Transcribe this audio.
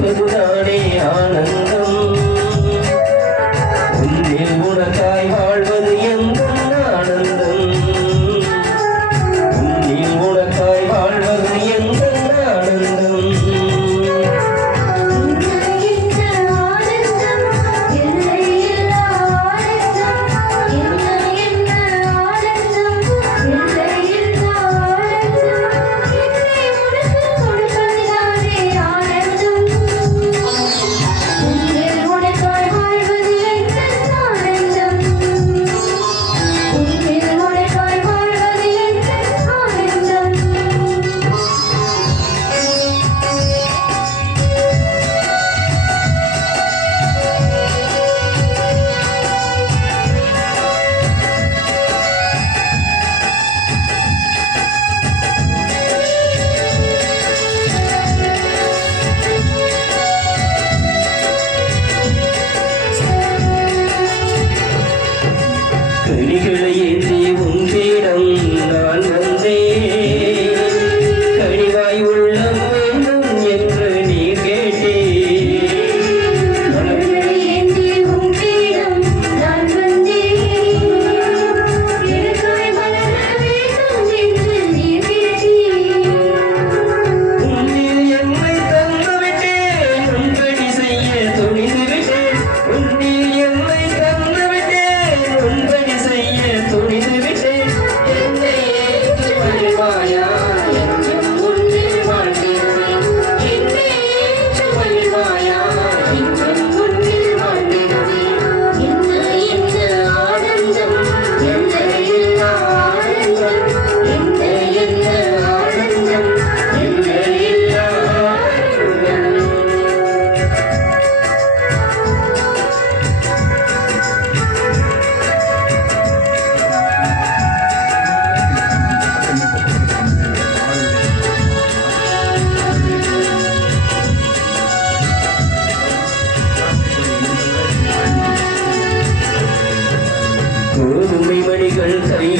பெருநாடு Cây 在